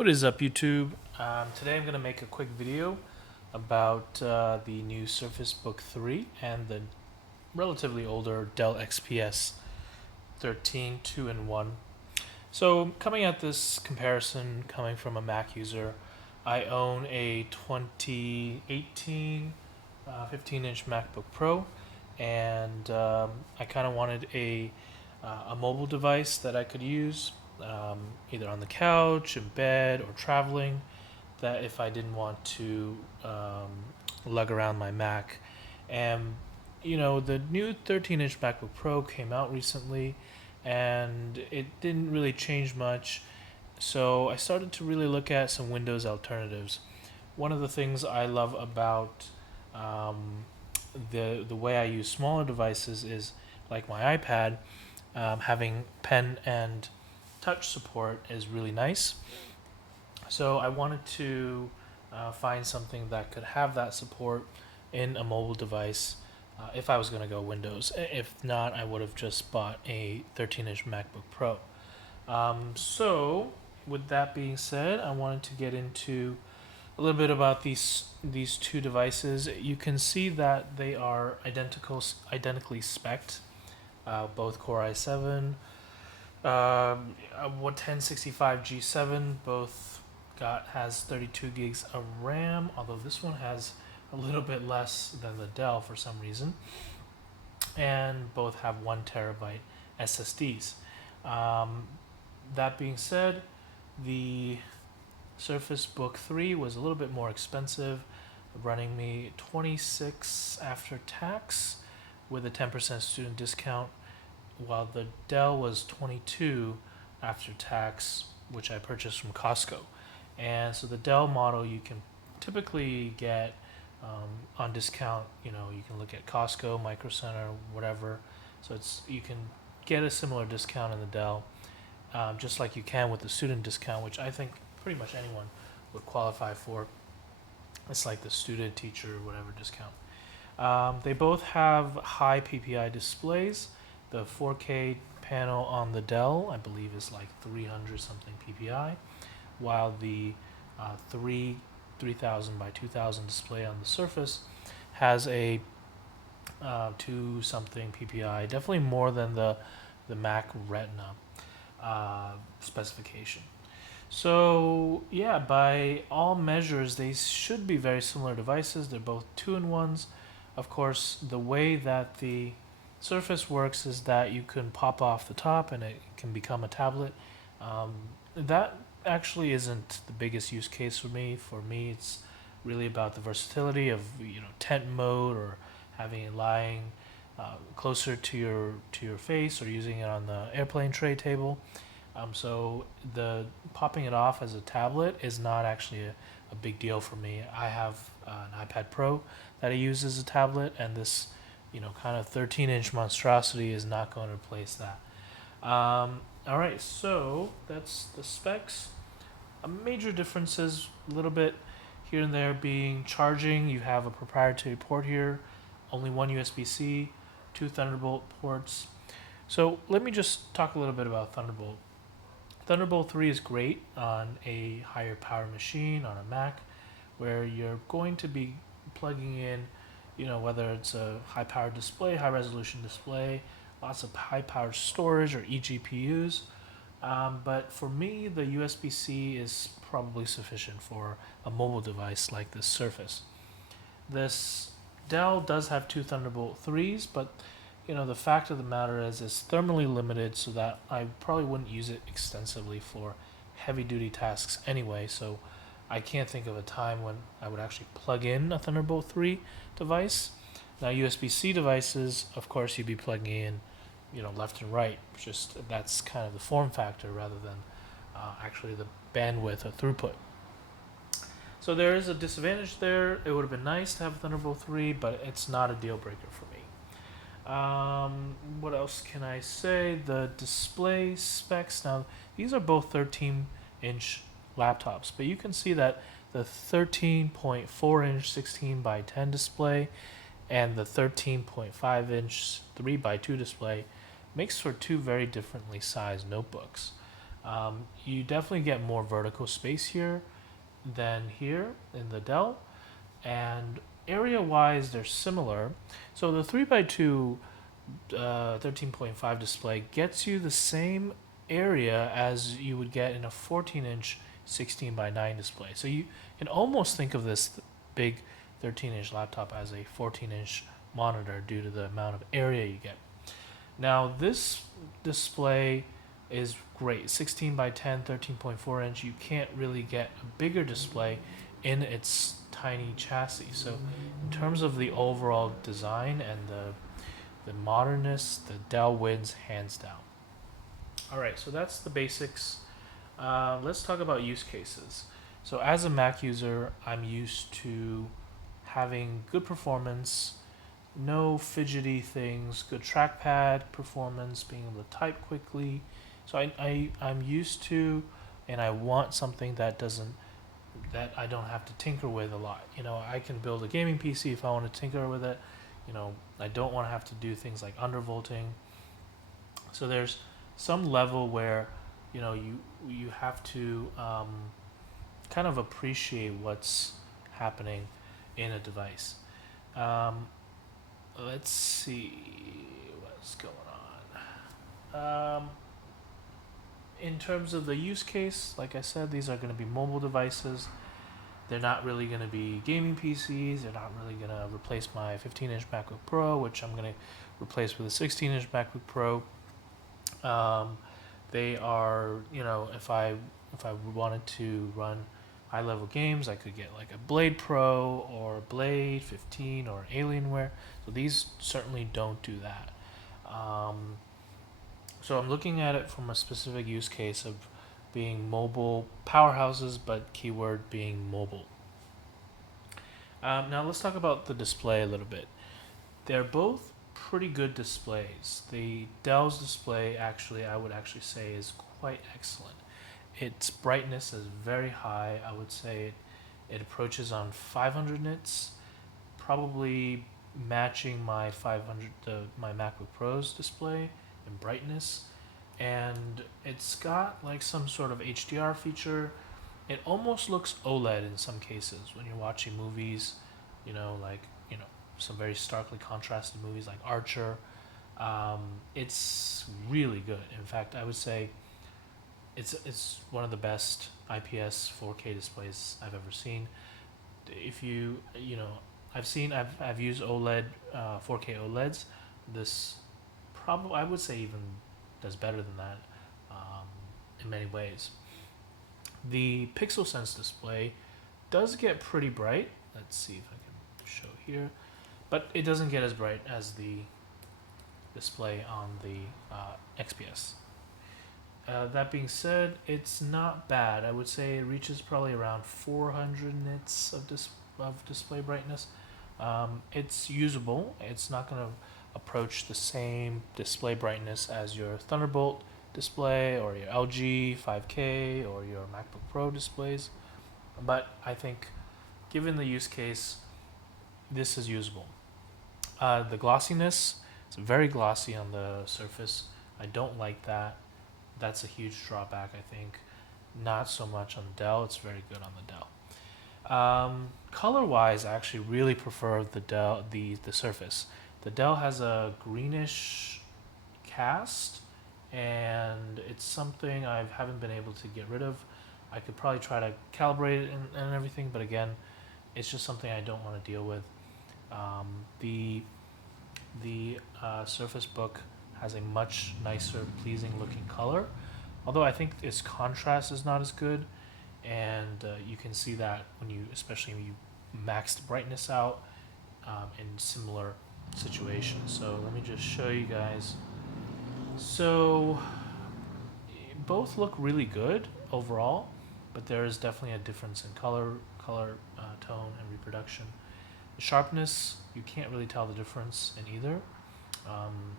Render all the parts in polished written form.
What is up, YouTube? Today I'm going to make a quick video about the new Surface Book 3 and the relatively older Dell XPS 13 2-in-1. So coming at this comparison, coming from a Mac user, I own a 2018 15-inch MacBook Pro, and I kind of wanted a mobile device that I could use either on the couch, in bed, or traveling. That if I didn't want to lug around my Mac, and the new 13-inch MacBook Pro came out recently, and it didn't really change much. So I started to really look at some Windows alternatives. One of the things I love about the way I use smaller devices is like my iPad, having pen and touch support is really nice. So I wanted to find something that could have that support in a mobile device if I was going to go Windows. If not, I would have just bought a 13-inch MacBook Pro. So with that being said, I wanted to get into a little bit about these two devices. You can see that they are identically specced, both Core i7, 1065 G7, both has 32 gigs of RAM, although this one has a little bit less than the Dell for some reason, and both have 1 terabyte SSDs. That being said, the Surface Book 3 was a little bit more expensive, running me $26 after tax with a 10% student discount, while the Dell was $22 after tax, which I purchased from Costco. And so the Dell model you can typically get on discount. You can look at Costco, Micro Center, whatever. So you can get a similar discount in the Dell, just like you can with the student discount, which I think pretty much anyone would qualify for. It's like the student, teacher, whatever discount. They both have high PPI displays. The 4K panel on the Dell, I believe, is like 300 something PPI, while the 3000 by 2000 display on the Surface has a 2 something PPI, definitely more than the Mac Retina specification. So yeah, by all measures, they should be very similar devices. They're both 2-in-1s. Of course, the way that the Surface works is that you can pop off the top and it can become a tablet. That actually isn't the biggest use case for me. For me, it's really about the versatility of tent mode, or having it lying closer to your face, or using it on the airplane tray table. So the popping it off as a tablet is not actually a big deal for me. I have an iPad Pro that I use as a tablet, and this kind of 13-inch monstrosity is not going to replace that. Alright, so that's the specs. Major differences, a little bit here and there, being charging. You have a proprietary port here, only one USB-C, 2 Thunderbolt ports. So let me just talk a little bit about Thunderbolt. Thunderbolt 3 is great on a higher power machine, on a Mac, where you're going to be plugging in whether it's a high-powered display, high-resolution display, lots of high-powered storage or eGPUs. But for me, the USB-C is probably sufficient for a mobile device like this Surface. This Dell does have 2 Thunderbolt 3s, but the fact of the matter is it's thermally limited, so that I probably wouldn't use it extensively for heavy-duty tasks anyway. So I can't think of a time when I would actually plug in a Thunderbolt 3 device. Now, USB-C devices, of course, you'd be plugging in, left and right. Just that's kind of the form factor rather than actually the bandwidth or throughput. So there is a disadvantage there. It would have been nice to have Thunderbolt 3, but it's not a deal breaker for me. What else can I say? The display specs. Now, these are both 13-inch laptops, but you can see that the 13.4-inch 16 by 10 display and the 13.5-inch 3 by 2 display makes for two very differently sized notebooks. You definitely get more vertical space here than here in the Dell, and area-wise they're similar. So the 3x2 13.5 display gets you the same area as you would get in a 14-inch 16:9 display. So you can almost think of this big 13-inch laptop as a 14-inch monitor due to the amount of area you get. Now this display is great, 16:10, 13.4 inch. You can't really get a bigger display in its tiny chassis. So in terms of the overall design and the modernness, the Dell wins hands down. All right, so that's the basics. Let's talk about use cases. So as a Mac user, I'm used to having good performance, no fidgety things, good trackpad performance, being able to type quickly. So I'm used to, and I want something that I don't have to tinker with a lot. I can build a gaming PC if I want to tinker with it. I don't want to have to do things like undervolting. So there's some level where, you have to kind of appreciate what's happening in a device. Um, let's see what's going on. In terms of the use case, like I said, these are going to be mobile devices. They're not really going to be gaming PCs. They're not really going to replace my 15-inch MacBook Pro, which I'm going to replace with a 16-inch MacBook Pro. They are, if I wanted to run high-level games, I could get like a Blade Pro or Blade 15 or Alienware. So these certainly don't do that. So I'm looking at it from a specific use case of being mobile powerhouses, but keyword being mobile. Now let's talk about the display a little bit. They're both pretty good displays. The Dell's display I would actually say is quite excellent. Its brightness is very high. I would say it approaches on 500 nits, probably matching my my MacBook Pro's display in brightness. And it's got like some sort of HDR feature. It almost looks OLED in some cases when you're watching movies, like some very starkly contrasted movies like Archer. It's really good. In fact, I would say it's one of the best IPS 4K displays I've ever seen. If I've used OLED 4K OLEDs. This probably I would say even does better than that in many ways. The Pixel Sense display does get pretty bright. Let's see if I can show here. But it doesn't get as bright as the display on the XPS. That being said, it's not bad. I would say it reaches probably around 400 nits of display brightness. It's usable. It's not going to approach the same display brightness as your Thunderbolt display or your LG 5K or your MacBook Pro displays. But I think, given the use case, this is usable. The glossiness, it's very glossy on the surface. I don't like that. That's a huge drawback, I think. Not so much on the Dell. It's very good on the Dell. Color-wise, I actually really prefer the Surface. The Dell has a greenish cast, and it's something I haven't been able to get rid of. I could probably try to calibrate it and everything, but again, it's just something I don't want to deal with. The Surface Book has a much nicer, pleasing looking color, although I think its contrast is not as good, and you can see that especially when you max the brightness out in similar situations. So let me just show you guys. So both look really good overall, but there is definitely a difference in color tone, and reproduction. The sharpness, you can't really tell the difference in either,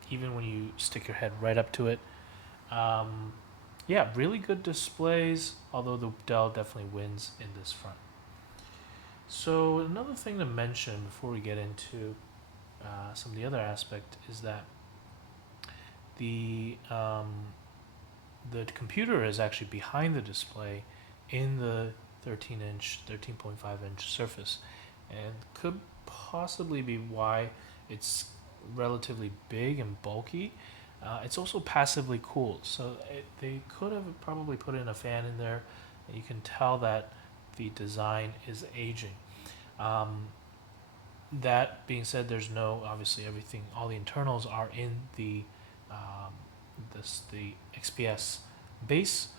even when you stick your head right up to it. Yeah, really good displays, although the Dell definitely wins in this front. So another thing to mention before we get into some of the other aspect is that the the computer is actually behind the display in the 13.5 inch Surface, and could possibly be why it's relatively big and bulky. It's also passively cooled, so they could have probably put in a fan in there. You can tell that the design is aging. Um, that being said, there's no, obviously everything, all the internals are in um, the XPS base,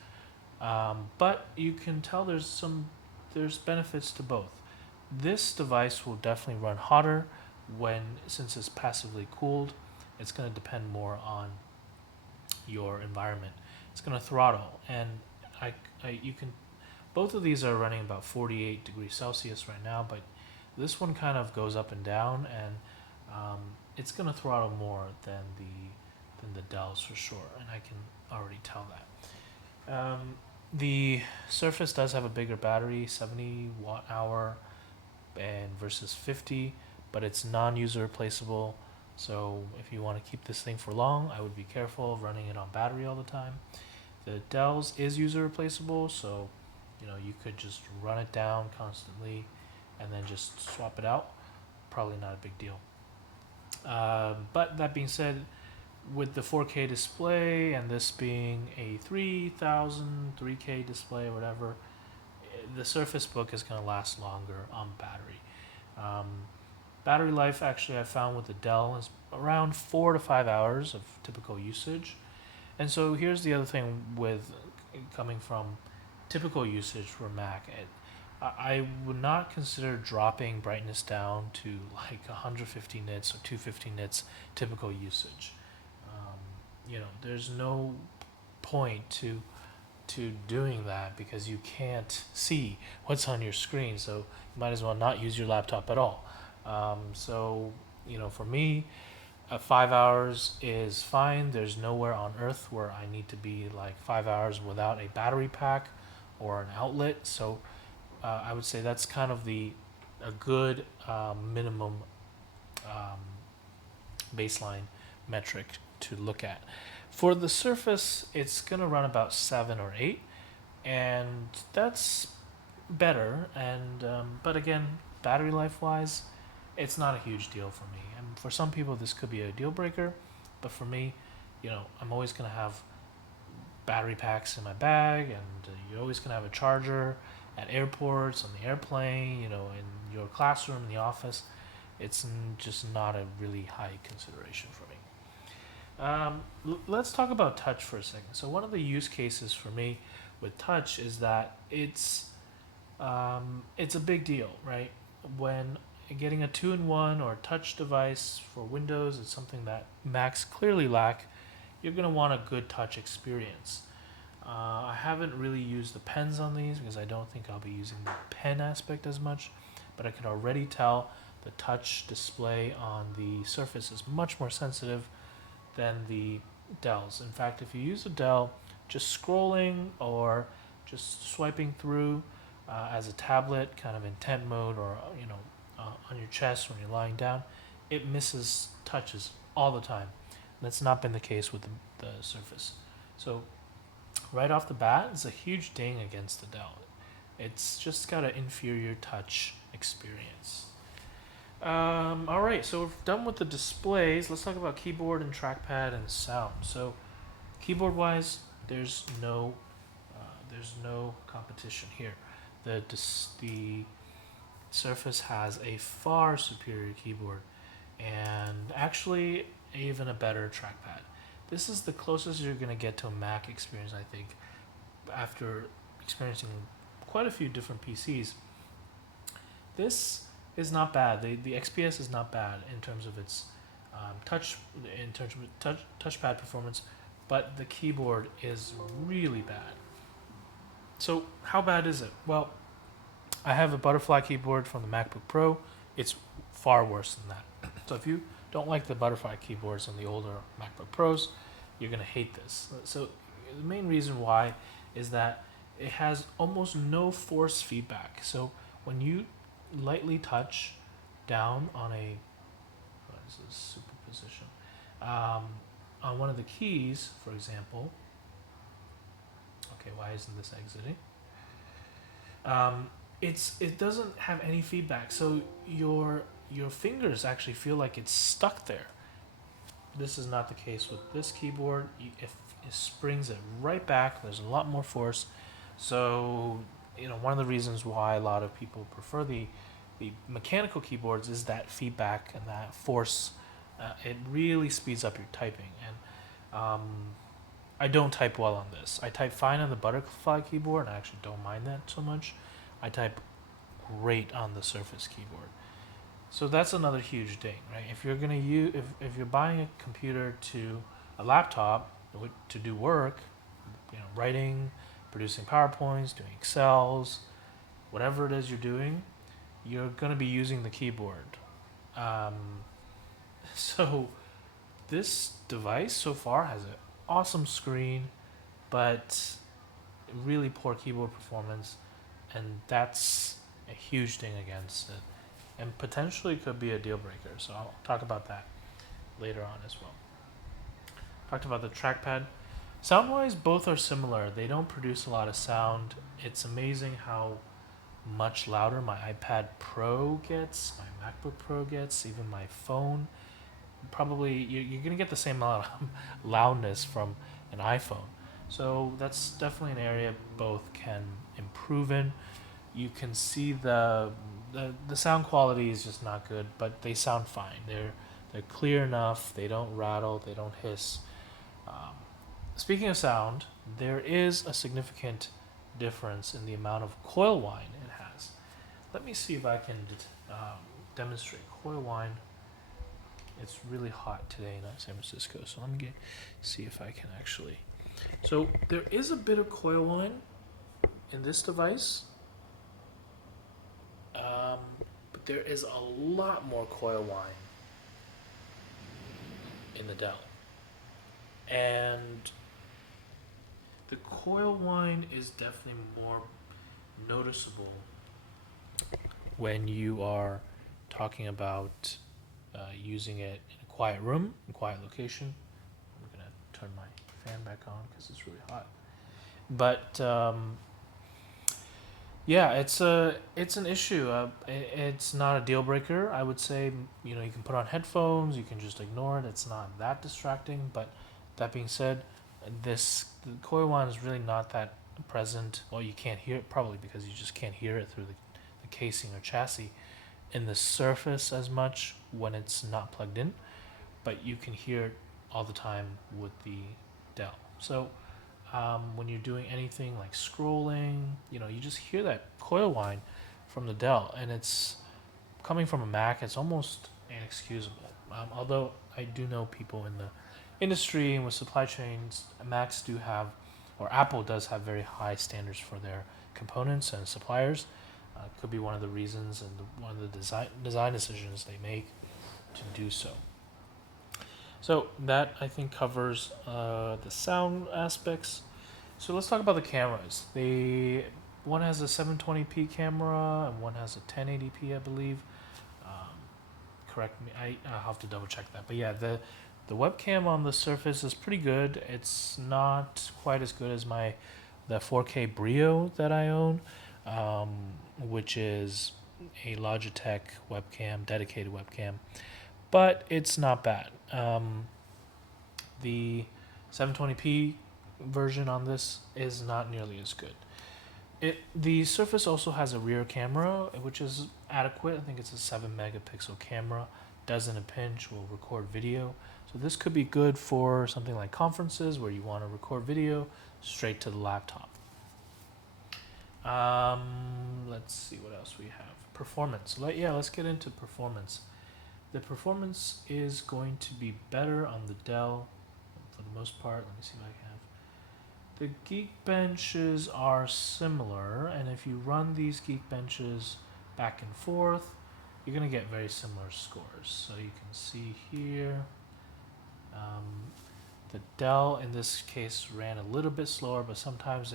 but you can tell there's benefits to both. This device will definitely run hotter since it's passively cooled. It's going to depend more on your environment. It's going to throttle, and you can, both of these are running about 48 degrees Celsius right now, but this one kind of goes up and down, and it's going to throttle more than the Dells for sure, and I can already tell that. The Surface does have a bigger battery, 70 watt hour, and versus 50, but it's non-user replaceable. So if you want to keep this thing for long, I would be careful of running it on battery all the time. The Dells is user replaceable, so you could just run it down constantly and then just swap it out. Probably not a big deal. But that being said, with the 4K display and this being a 3000 3K display or whatever, the Surface Book is going to last longer on battery. Um, Battery life, actually, I found with the Dell is around 4 to 5 hours of typical usage. And so here's the other thing with coming from typical usage for Mac. I would not consider dropping brightness down to like 150 nits or 250 nits typical usage. There's no point to doing that because you can't see what's on your screen, so you might as well not use your laptop at all. For me, 5 hours is fine. There's nowhere on earth where I need to be like 5 hours without a battery pack or an outlet. So I would say that's kind of a good minimum um, baseline metric to look at. For the Surface, it's gonna run about 7 or 8, and that's better. And but again, battery life wise, it's not a huge deal for me. And for some people, this could be a deal breaker, but for me, I'm always gonna have battery packs in my bag, and you're always gonna have a charger at airports, on the airplane, in your classroom, in the office. It's just not a really high consideration for me. Let's talk about touch for a second. So one of the use cases for me with touch is that it's a big deal, right? When getting a two-in-one or touch device for Windows is something that Macs clearly lack. You're going to want a good touch experience. I haven't really used the pens on these because I don't think I'll be using the pen aspect as much, but I can already tell the touch display on the Surface is much more sensitive than the Dells. In fact, if you use a Dell, just scrolling or just swiping through as a tablet, kind of in tent mode, or on your chest when you're lying down, it misses touches all the time. That's not been the case with the Surface. So right off the bat, it's a huge ding against the Dell. It's just got an inferior touch experience. All right, so we're done with the displays. Let's talk about keyboard and trackpad and sound. So, keyboard-wise, there's no competition here. The Surface has a far superior keyboard, and actually even a better trackpad. This is the closest you're gonna get to a Mac experience, I think, after experiencing quite a few different PCs. This is not bad. The XPS is not bad in terms of its touchpad performance, but the keyboard is really bad. So how bad is it? Well, I have a butterfly keyboard from the MacBook Pro. It's far worse than that. So if you don't like the butterfly keyboards on the older MacBook Pros, you're gonna hate this. So the main reason why is that it has almost no force feedback. So when you lightly touch down on what is this, superposition, on one of the keys, for example, Okay, why isn't this exiting? It doesn't have any feedback, so your fingers actually feel like it's stuck there. This is not the case with this keyboard. If it springs it right back, there's a lot more force. So one of the reasons why a lot of people prefer the mechanical keyboards is that feedback and that force. It really speeds up your typing, and I don't type well on this. I type fine on the butterfly keyboard, and I actually don't mind that so much. I type great on the Surface keyboard. So that's another huge thing, right? If you're gonna use, if you're buying a computer to a laptop to do work, writing, producing PowerPoints, doing Excels, whatever it is you're doing, you're gonna be using the keyboard. Um, so this device so far has an awesome screen, but really poor keyboard performance, and that's a huge thing against it, and potentially could be a deal breaker. So I'll talk about that later on as well. Talked about the trackpad. Sound wise, both are similar. They don't produce a lot of sound. It's amazing how much louder my iPad Pro gets, my MacBook Pro gets, even my phone. Probably you're going to get the same amount of loudness from an iPhone. So that's definitely an area both can improve in. You can see the sound quality is just not good, but they sound fine. They're clear enough. They don't rattle. They don't hiss. Um, Speaking of sound, there is a significant difference in the amount of coil whine it has. Let me see if I can demonstrate coil whine. It's really hot today in San Francisco, so let me see if I can actually. So there is a bit of coil whine in this device, but there is a lot more coil whine in the Dell. And the coil whine is definitely more noticeable when you are talking about using it in a quiet room, in a quiet location. I'm going to turn my fan back on because it's really hot. But yeah, it's an issue. It's not a deal breaker. I would say you can put on headphones. You can just ignore it. It's not that distracting. But that being said, the coil whine is really not that present. Well, you can't hear it probably because you just can't hear it through the casing or chassis in the Surface as much when it's not plugged in. But you can hear it all the time with the Dell. So when you're doing anything like scrolling, you just hear that coil whine from the Dell, and it's coming from a Mac. It's almost inexcusable. Although I do know people in the industry and with supply chains, Macs do have, or Apple does have very high standards for their components and suppliers. Could be one of the reasons and one of the design decisions they make to do so. So that I think covers the sound aspects. So let's talk about the cameras. One has a 720p camera and one has a 1080p, I believe. Correct me. I'll have to double check that. But yeah, the webcam on the Surface is pretty good. It's not quite as good as the 4K Brio that I own, which is a Logitech webcam, dedicated webcam, but it's not bad. The 720p version on this is not nearly as good. The Surface also has a rear camera, which is adequate. I think it's a 7 megapixel camera. Does in a pinch, will record video. So this could be good for something like conferences where you want to record video straight to the laptop. Let's see what else we have. Performance. Let's get into performance. The performance is going to be better on the Dell for the most part. Let me see what I have. The Geekbenches are similar, and if you run these Geekbenches back and forth, you're going to get very similar scores. So you can see here, the Dell in this case ran a little bit slower, but sometimes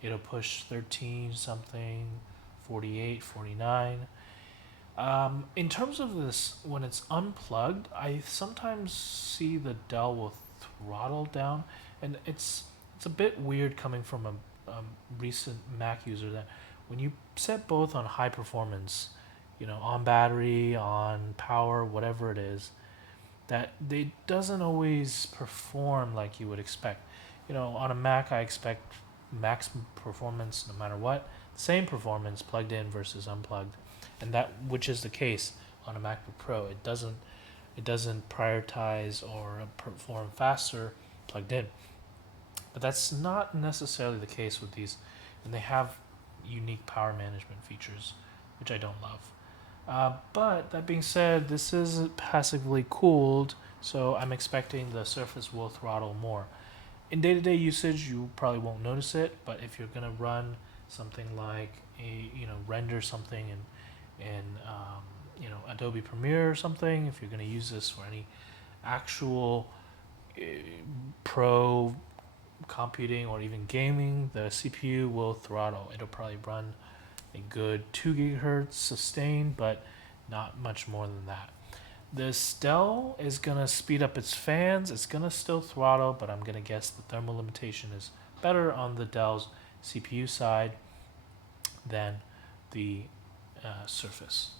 it'll push 13 something, 48, 49. In terms of this, when it's unplugged, I sometimes see the Dell will throttle down, and it's a bit weird coming from recent Mac user that when you set both on high performance, on battery, on power, whatever it is, that it doesn't always perform like you would expect. On a Mac, I expect max performance no matter what, same performance plugged in versus unplugged, and that which is the case on a MacBook Pro. It doesn't prioritize or perform faster plugged in. But that's not necessarily the case with these, and they have unique power management features, which I don't love. But that being said, this is passively cooled, so I'm expecting the Surface will throttle more. In day-to-day usage, you probably won't notice it, but if you're gonna run something like render something in Adobe Premiere or something, if you're gonna use this for any actual pro computing or even gaming, the CPU will throttle. It'll probably run a good 2 gigahertz sustained, but not much more than that. This Dell is gonna speed up its fans. It's gonna still throttle, but I'm gonna guess the thermal limitation is better on the Dell's CPU side than the Surface.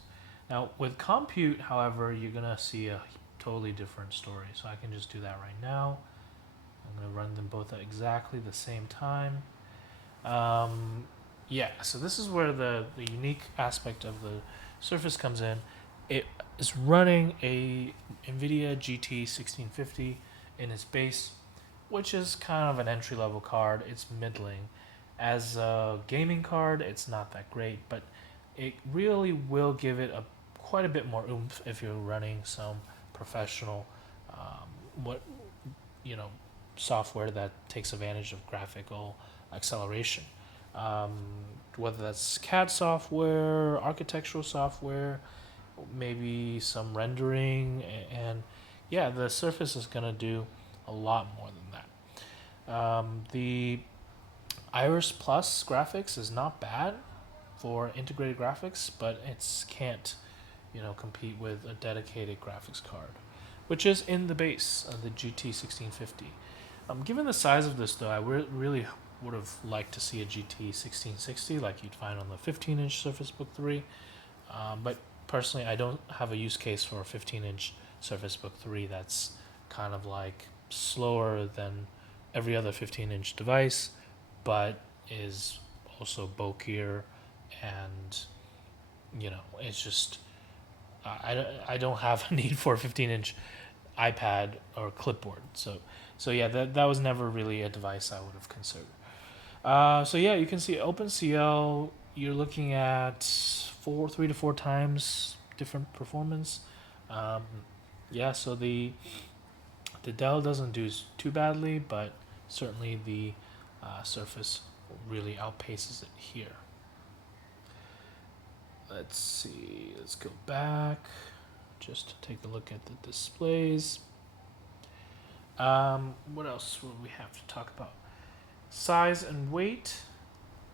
Now with compute, however, you're gonna see a totally different story. So I can just do that right now. I'm going to run them both at exactly the same time. So this is where the unique aspect of the Surface comes in. It is running a NVIDIA GT 1650 in its base, which is kind of an entry-level card. It's middling. As a gaming card, it's not that great, but it really will give it quite a bit more oomph if you're running some professional software that takes advantage of graphical acceleration. Whether that's CAD software, architectural software, maybe some rendering, and yeah, the Surface is going to do a lot more than that. The Iris Plus graphics is not bad for integrated graphics, but it can't, compete with a dedicated graphics card, which is in the base of the GT 1650. Given the size of this, though, I really would have liked to see a GT 1660 like you'd find on the 15-inch Surface Book 3. But personally, I don't have a use case for a 15-inch Surface Book 3 that's kind of like slower than every other 15-inch device, but is also bulkier, and it's just I don't have a need for a 15-inch iPad or clipboard. So yeah, that was never really a device I would have considered. So yeah, you can see OpenCL. You're looking at 3 to 4 times different performance. So the Dell doesn't do too badly, but certainly the Surface really outpaces it here. Let's see. Let's go back just to take a look at the displays. What else would we have to talk about? Size and weight.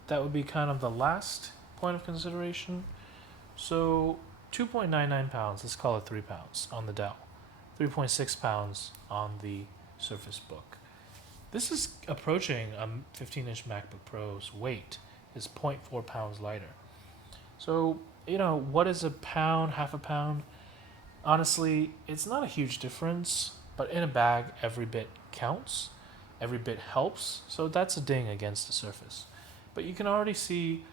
That would be kind of the last point of consideration. So 2.99 pounds, let's call it 3 pounds on the Dell. 3.6 pounds on the Surface Book. This is approaching a 15-inch MacBook Pro's weight. It's 0.4 pounds lighter. So, what is a pound, half a pound? Honestly, it's not a huge difference, but in a bag, every bit counts. Every bit helps. So that's a ding against the Surface. But you can already see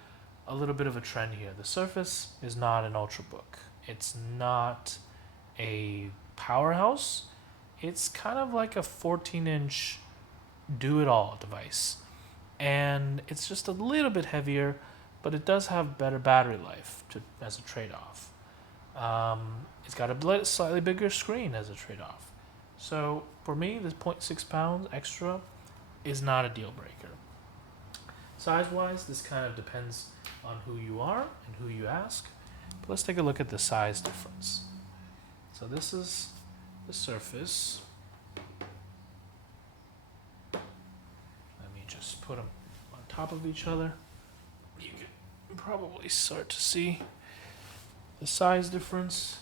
a little bit of a trend here. The Surface is not an Ultrabook. It's not a powerhouse. It's kind of like a 14-inch do-it-all device. And it's just a little bit heavier, but it does have better battery life as a trade-off. It's got a slightly bigger screen as a trade-off. So for me, this 0.6 pounds extra is not a deal breaker. Size-wise, this kind of depends on who you are and who you ask. But let's take a look at the size difference. So this is the Surface. Let me just put them on top of each other. You can probably start to see the size difference.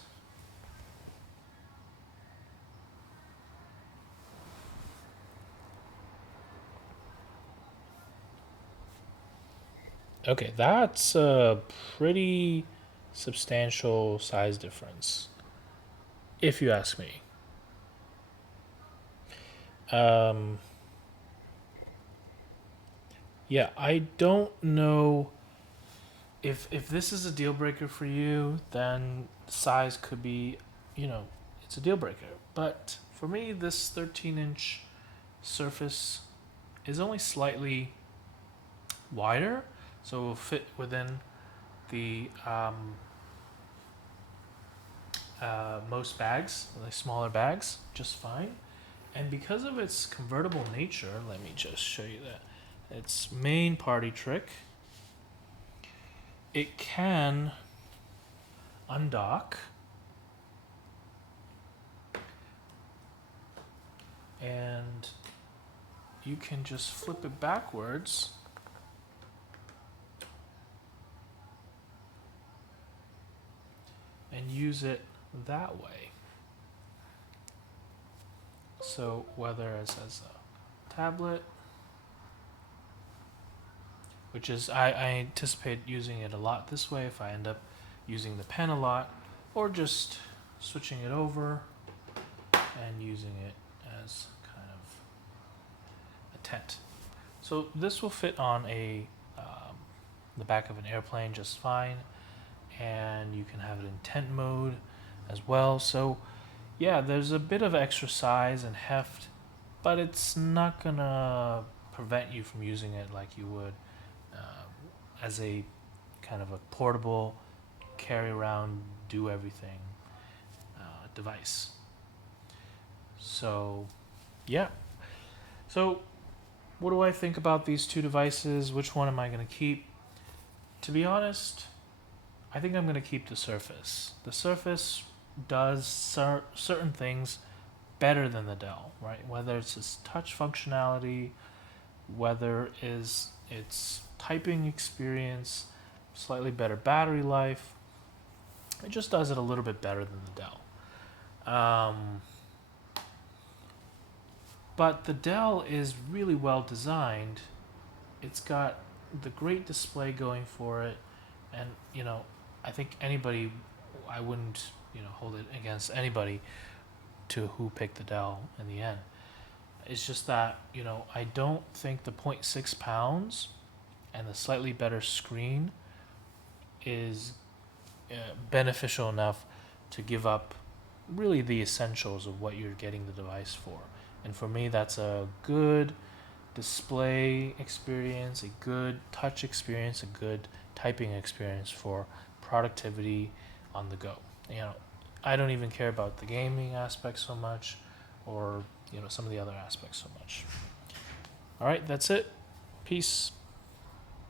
Okay, that's a pretty substantial size difference, if you ask me. Um, yeah, I don't know if this is a deal breaker for you, then size could be, you know, it's a deal breaker. But for me, this 13-inch surface is only slightly wider, so it will fit within the most bags, like smaller bags, just fine. And because of its convertible nature, let me just show you that. Its main party trick, it can undock and you can just flip it backwards and use it that way. So whether it's as a tablet, which is I anticipate using it a lot this way if I end up using the pen a lot, or just switching it over and using it as kind of a tent. So this will fit on the back of an airplane just fine, and you can have it in tent mode as well. So yeah, there's a bit of extra size and heft, but it's not gonna prevent you from using it like you would as a kind of a portable, carry around, do everything device. So yeah. So what do I think about these two devices? Which one am I going to keep? To be honest, I think I'm going to keep the Surface. The Surface does certain things better than the Dell, right? Whether it's its touch functionality, whether is its typing experience, slightly better battery life. It just does it a little bit better than the Dell. But the Dell is really well designed. It's got the great display going for it, and I think anybody, I wouldn't hold it against anybody to who picked the Dell in the end. It's just that I don't think the zero point 0.6 pounds and the slightly better screen is beneficial enough to give up really the essentials of what you're getting the device for. And for me, that's a good display experience, a good touch experience, a good typing experience for productivity on the go. I don't even care about the gaming aspect so much, or some of the other aspects so much. All right, that's it. Peace.